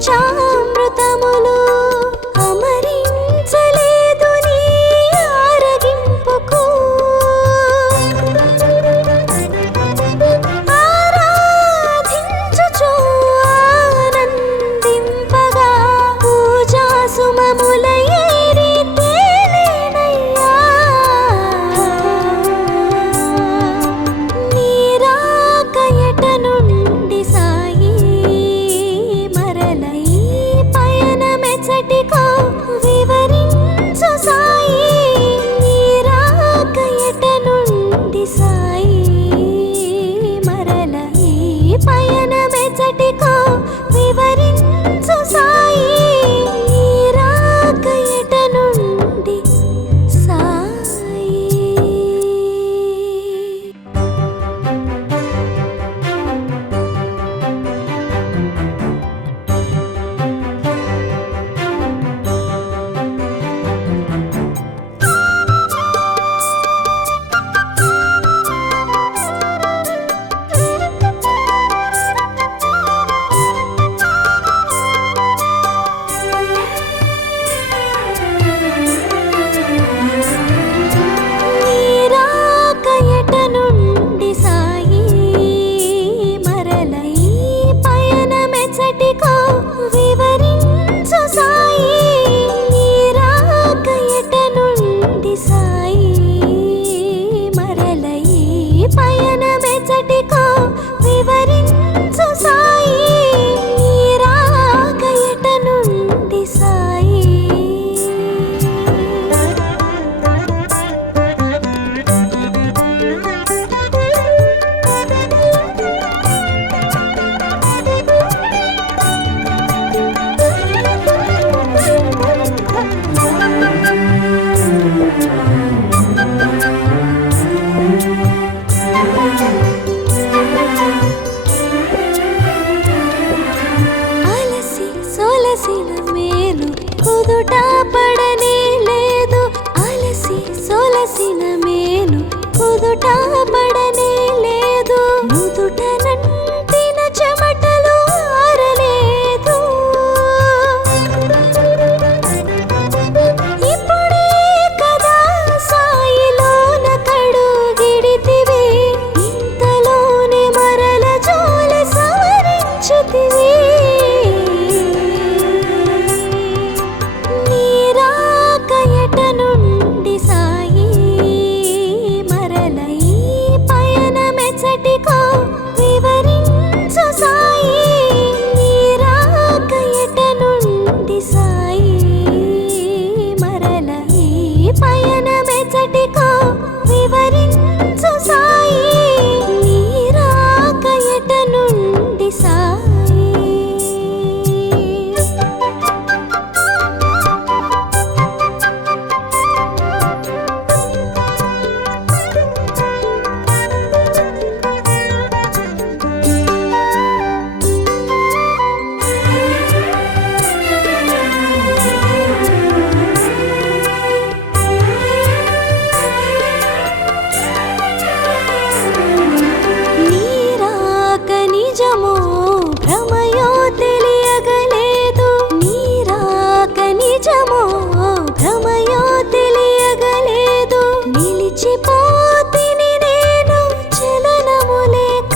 పంచామృతములు అమరించలేదు నీ ఆరగింపుకు ఆరాధించుచు ఆనందింపగా పూజా సుమముల ఏరి తేలేనయ్యా నీ రాక ఎట నుండి సాయి మరల ఈ పయనమెచ్చటికో వివరించు సాయి నీ రాక ఎట నుండి సాయి మరల ఈ పయనమెచ్చటికో వివరించు సాయి నీ రాక ఎట నుండి సాయి. నీ రాక ఎట నుండి సాయి మరల ఈ పయనమెచ్చటికో వివరించు సాయి నీ రాక ఎట నుండి సాయి మరల ఈ పయనమెచ్చటికో వివరించు సాయి నీ రాక ఎట నుండి సాయి. అలసి సొలసిన మేలు కుదుట పడనే లేదు అలసి సొలసిన మేలు కుదుట పడనే లేదు నుదుట నంటిన చెమటలు ఆరలేదు ఇప్పుడే కదా సాయిలోన కడుగిడితివి ఇంతలోనే మరల జోలి సవరించుతివి నీ రాక ఎట నుండి సాయి మరల ఈ పయనమెచ్చటికో వివరించు సాయి నీ రాక ఎట నుండి సాయి మరల ఈ పయనమెచ్చటికో వివరించు సాయి నీ రాక ఎట నుండి సాయి. నీ రాక నిజమో భ్రమయో తెలియగలేదు నీ రాక నిజమో భ్రమయో తెలియగలేదు నిలిచిపోతిని నేను చలనము లేక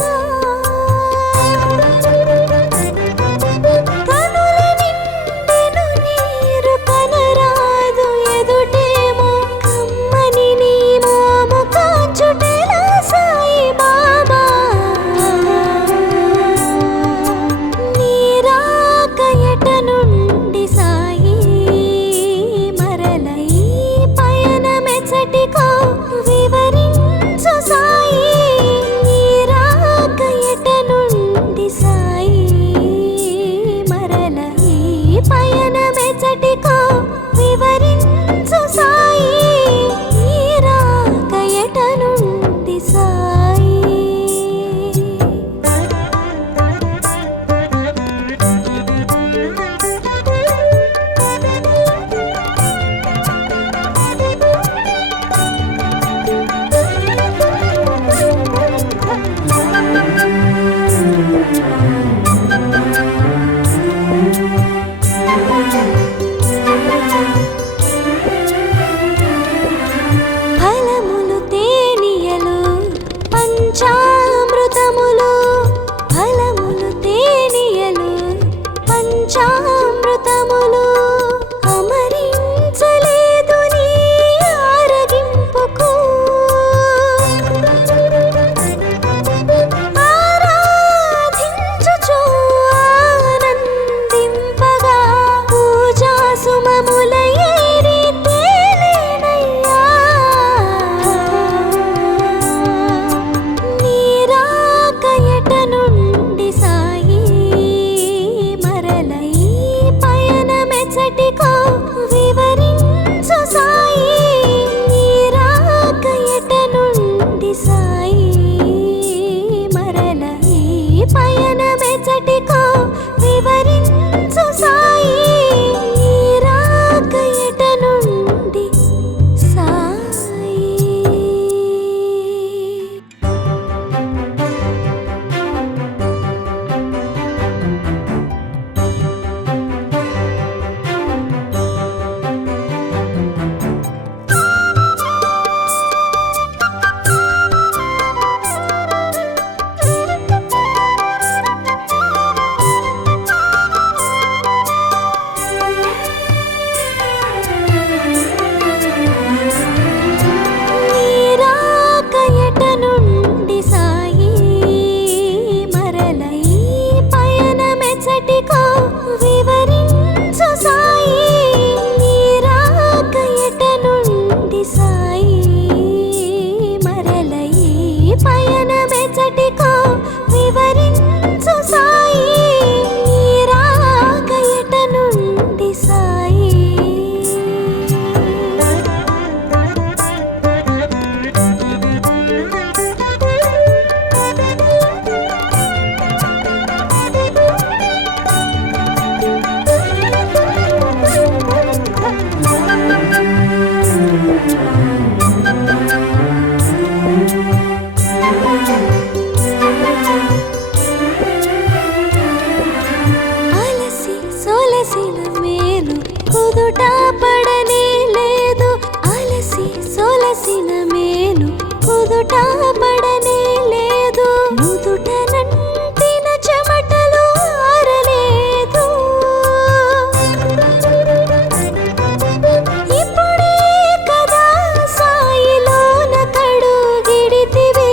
కనుల నిండెను నీరు కనరాదు ఎదుటేమో కమ్మని నీ మోము కాచుటెలా సాయి బాబా నీ రాక ఎట నుండి సాయి మరల ఈ పయనమెచ్చటికో వివరించు సాయి నీ రాక ఎట నుండి సాయి మరల ఈ పయనమెచ్చటికో వివరించు సాయి నీ రాక ఎట నుండి సాయి. Thank you. పంచామృతములు అమరించలేదు నీ ఆరగింపుకు ఆరాధించుచు ఆనందింపగా పూజా సుమముల ఏరి తేలేనయ్యా నీ రాక ఎట నుండి సాయి మరల ఈ పయనమెచ్చటికో వివరించు సాయి నీ రాక ఎట నుండి సాయి మరల ఈ పయనమెచ్చటికో వివరించు సాయి నీ రాక ఎట నుండి సాయి. నీ రాక ఎట నుండి సాయి మరల ఈ పయనమెచ్చటికో వివరించు సాయి నీ రాక ఎట నుండి సాయి మరల ఈ పయనమెచ్చటికో వివరించు సాయి నీ రాక ఎట నుండి సాయి. అలసి సొలసిన మేలు కుదుట పడనే లేదు అలసి సొలసిన మేలు కుదుట పడనే లేదు నుదుట నంటిన చెమటలు ఆరలేదు ఇప్పుడే కదా సాయిలోన కడుగిడితివి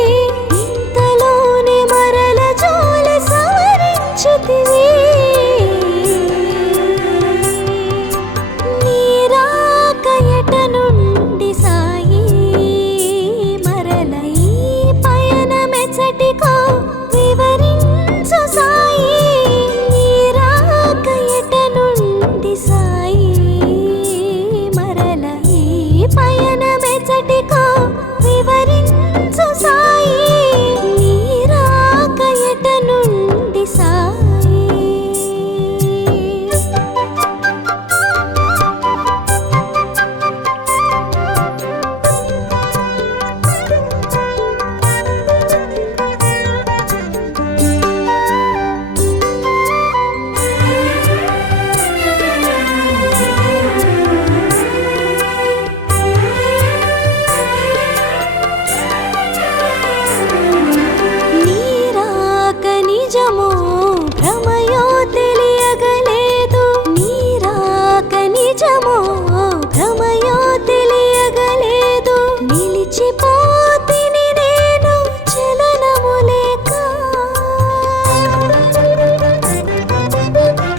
ఇంతలోనే మరల జోల సవరించితివి నీ రాక ఎట నుండి సాయి మరల ఈ పయనమెచ్చటికో వివరించు సాయి నీ రాక ఎట నుండి సాయి మరల ఈ పయనమెచ్చటికో వివరించు సాయి నీ రాక ఎట నుండి సాయి. నీ రాక నిజమో భ్రమయో తెలియగలేదు నీ రాక నిజమో భ్రమయో తెలియగలేదు నిలిచిపోతిని నేను చలనము లేక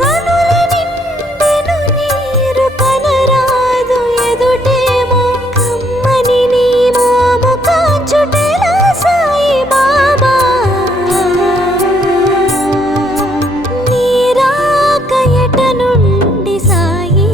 కనుల నిండెను నీరు కనరాదు ఎదుటేమో కమ్మని నీ మోము కాంచుటెలా సాయి బాబా నీ రాక ఎట నుండి సాయి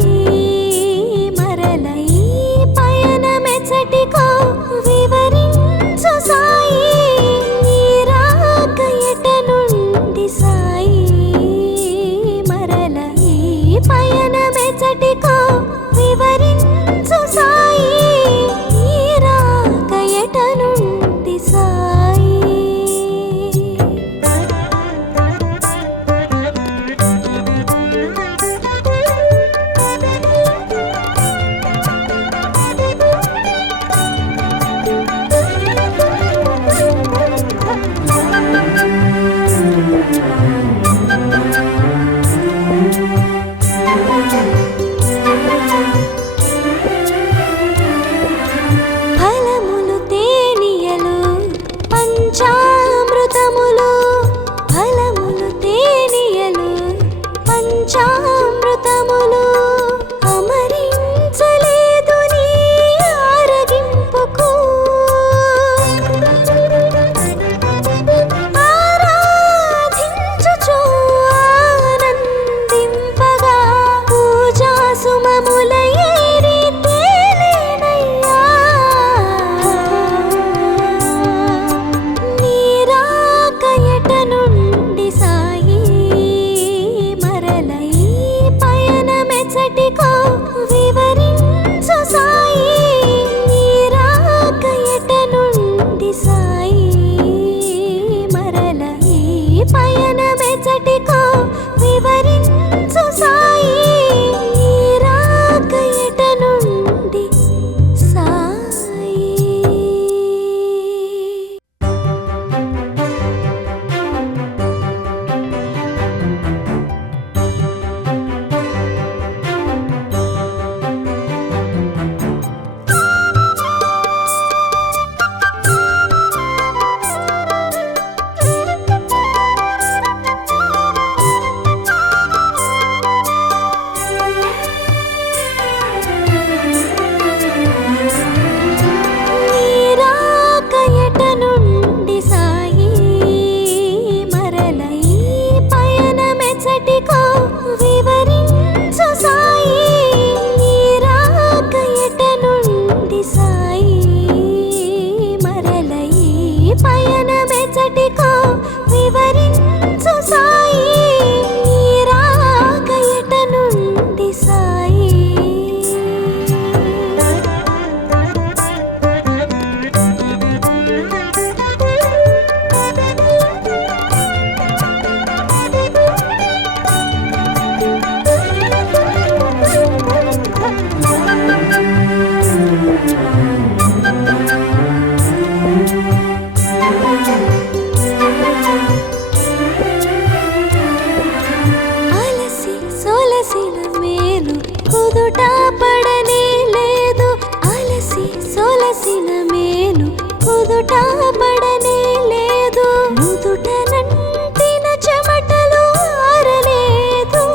సొలసిన మేలు కుదుట పడనే లేదు అలసి సొలసిన మేలు కుదుట పడనే లేదు నుదుట నంటిన చెమటలు ఆరలేదు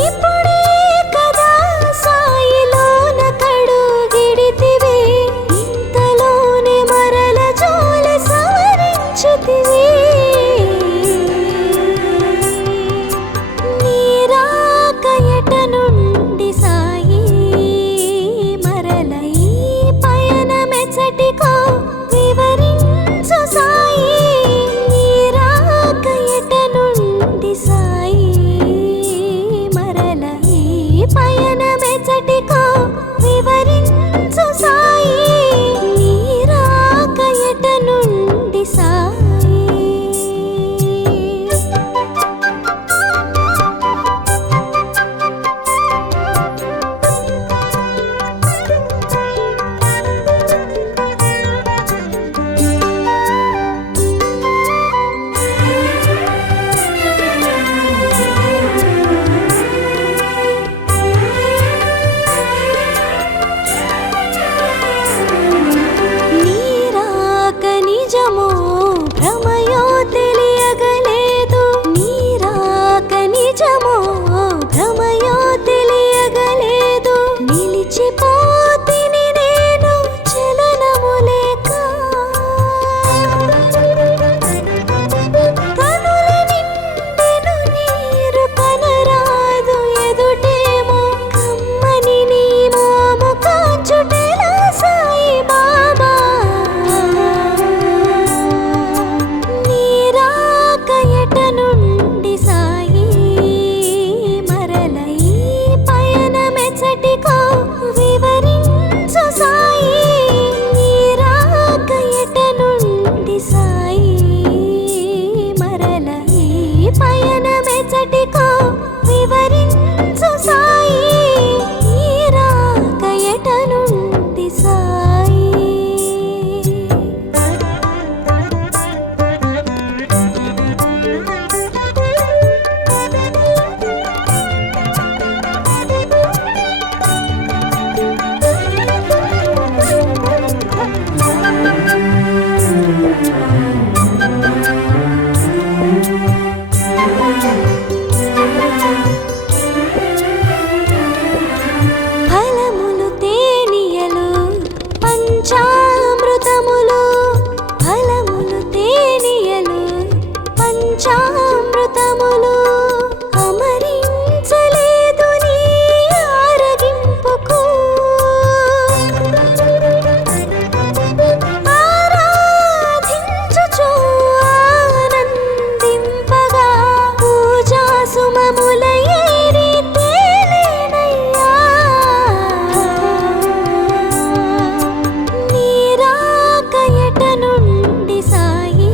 ఇప్పుడే కదా సాయిలోన కడుగిడితివి ఇంతలోనే మరల జోల సవరించితివి నీరాకయట నుండి సాయి మరల ఈ పయనమెచ్చటికో వివరించు సాయి నీరాకయట నుండి సాయి మరల ఈ పయనమెచ్చటికో వివరించు సాయి నీరాకయట నుండి సాయి నీరాక నిజమో భ్రమయో తెలియగలేదు నీరాక నిజమో భ్రమయో తెలియగలేదు నిలిచిపోతిని నేను చలనము లేక కనుల నిండెను నీరు కనరాదు ఎదుటేమో కమ్మని నీ మోము కాచుటెలా సాయి బాబా నీరాకయట నుండి సాయి మరల ఈ పయనమెచ్చటికో వివరించు సాయి నీరాకయట నుండి సాయి మరల ఈ పయనమెచ్చటికో వివరించు సాయి నీరాకయట నుండి సాయి ఫలములు తేనియలు పంచామృతములు ఫలములు తేనియలు పంచామృతములు అమరించలేదు నీ ఆరగింపుకు ఆరాధించుచు ఆనందింపగా పూజా సుమముల ఏరి తేలేనయ్యా నీరాకయట నుండి సాయి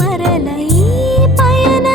మరల ఈ పయన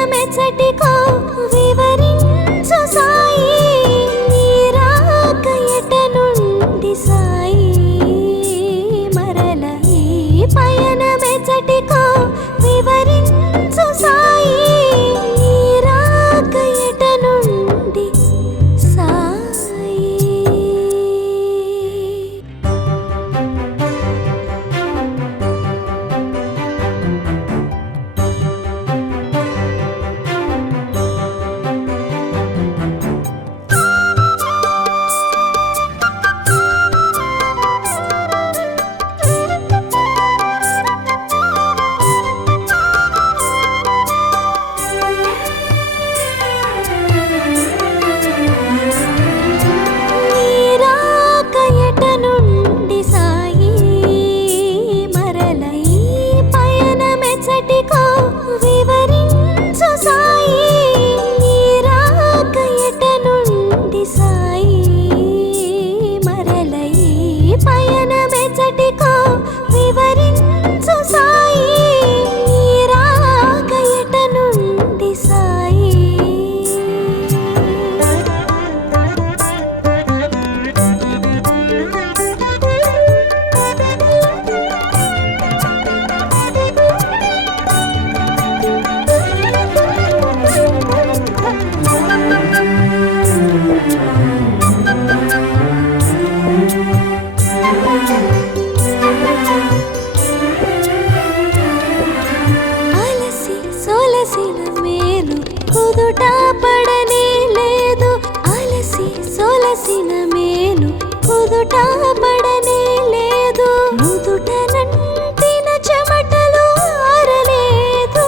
సొలసిన మేలు కుదుట పడనే లేదు అలసి సొలసిన మేలు కుదుట పడనే లేదు నుదుట నంటిన చెమటలు ఆరలేదు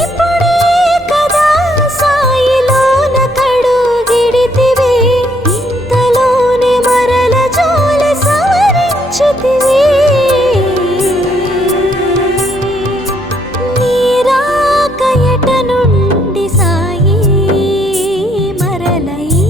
ఇప్పుడే కదా సాయిలోన కడుగిడితివి ఇంతలోనే మరల జోలి సవరించితివి నీరాకయట నుండి సాయి మరల ఈ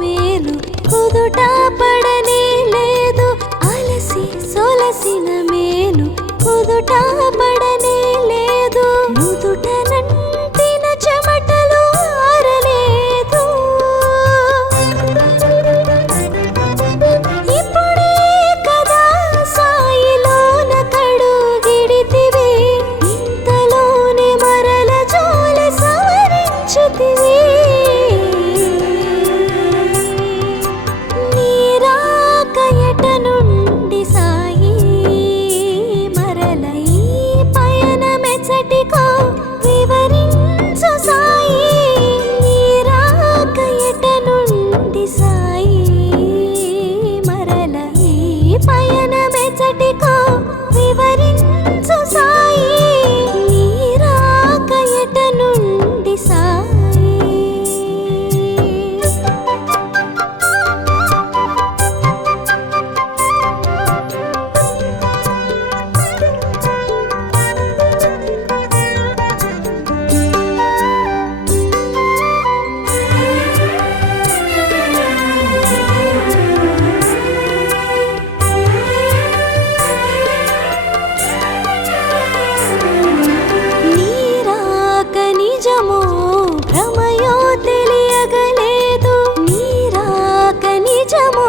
మేలు కుదుట పడనే లేదు, అలసి సొలసిన మేలు కుదుట పడనే లేదు, నుదుట నంటిన చెమటలు ఆరలేదు. ఇప్పుడే కదా సాయిలోన కడుగిడితివి, ఇంతలోనే మరల జోలి సవరించితివి. నీ రాక ఎట నుండి సాయి, మరల ఈ పయనమెచ్చటికో వివరించు సాయి. నీ రాక ఎట నుండి సాయి, మరల ఈ పయనమెచ్చటికో వివరించు సాయి. నీ రాక ఎట నుండి సాయి. నీ రాక నిజమో భ్రమయో తెలియగలేదు, నీ రాక నిజమో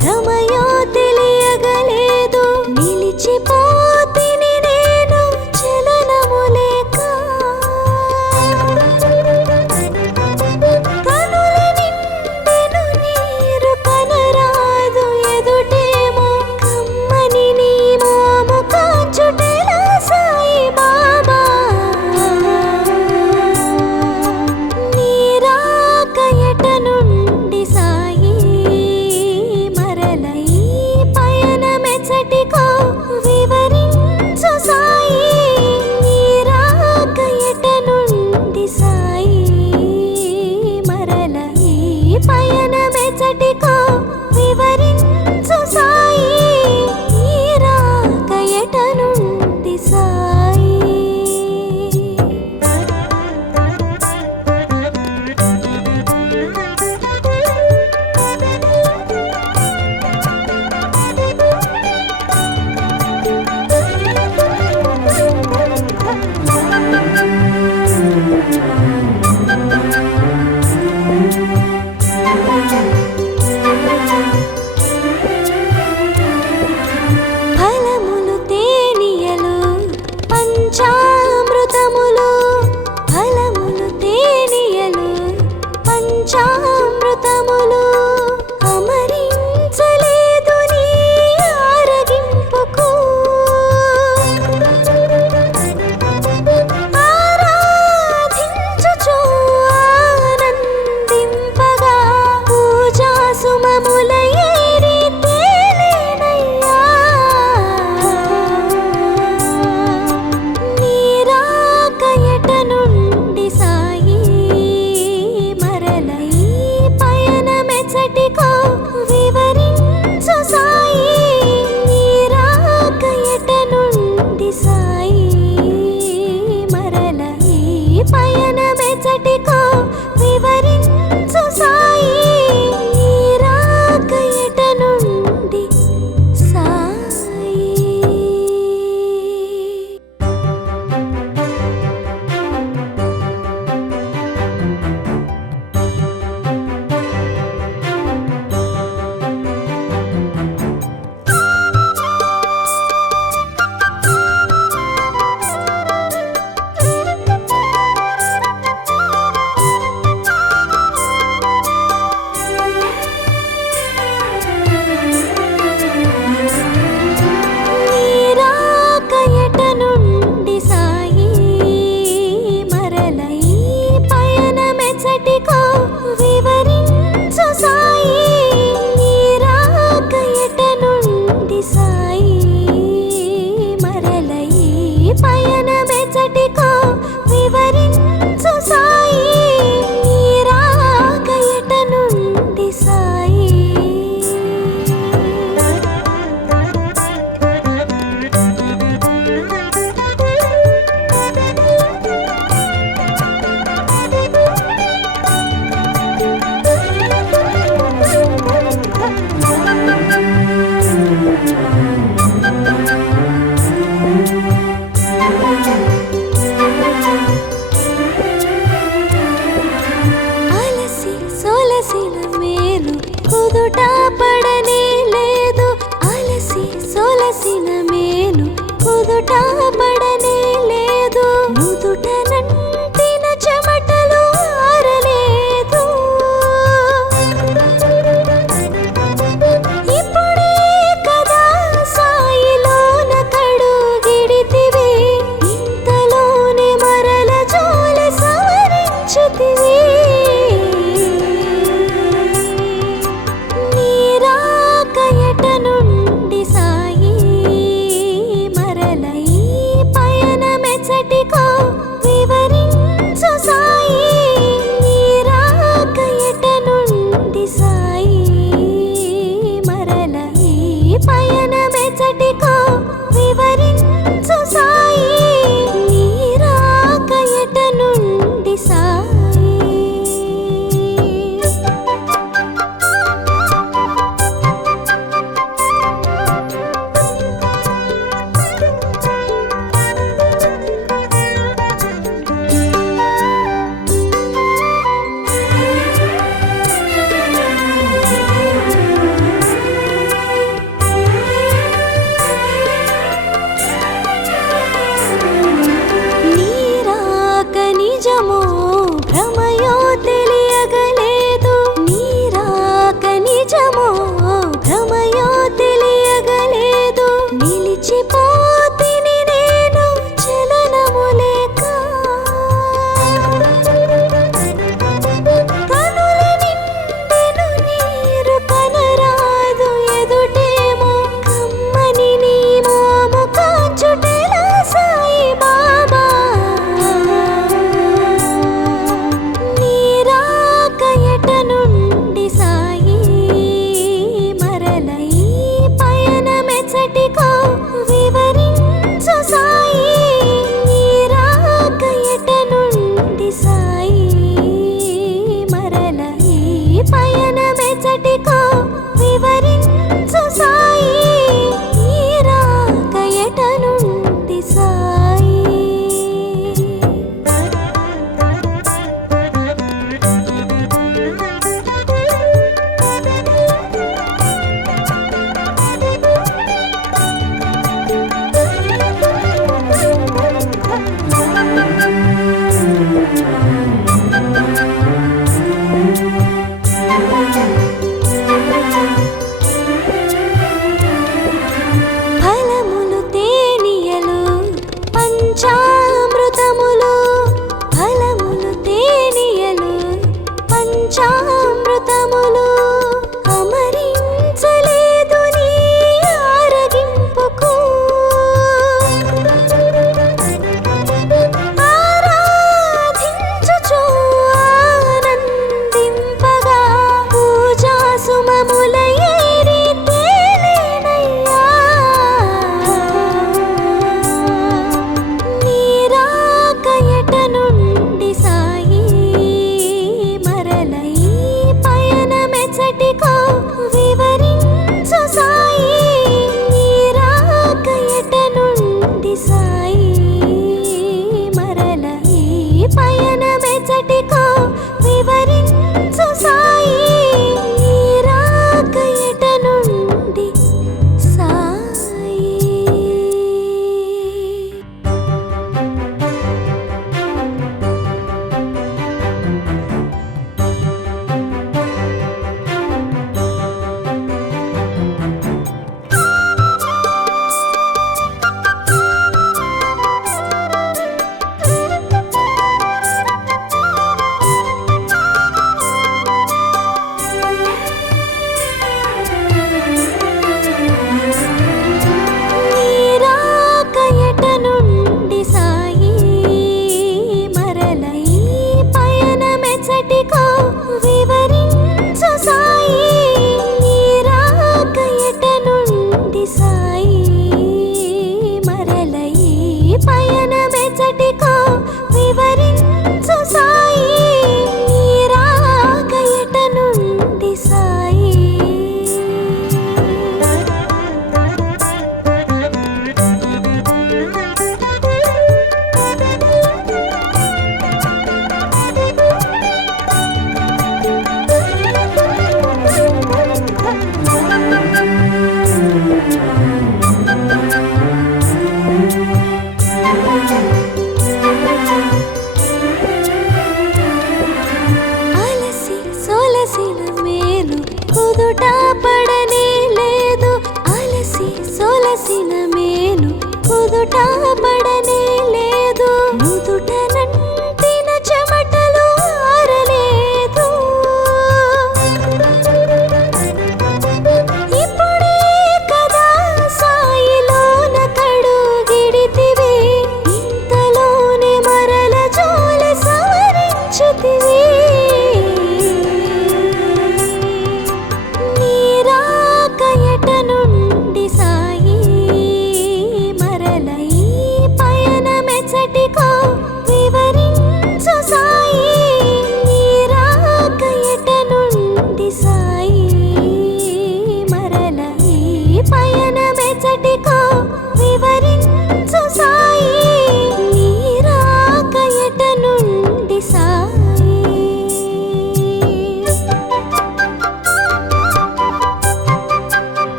భ్రమయో తెలియగలేదు. నిలిచిపోతిని నేను చలనము లేక, కనుల నిండెను నీరు కనరాదు ఎదుటేమో, కమ్మని నీ మోము కాచుటెలా సాయి బాబా. నీ రాక ఎట నుండి సాయి, మరల ఈ పయనమెచ్చటికో వివరించు సాయి. నీ రాక ఎట నుండి సాయి, మరల ఈ పయనమెచ్చటికో వివరించు సాయి. నీ రాక ఎట నుండి సాయి.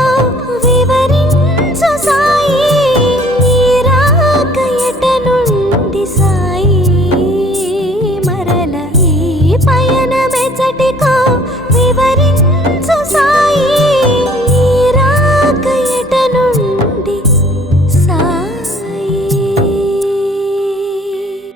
సాగిపో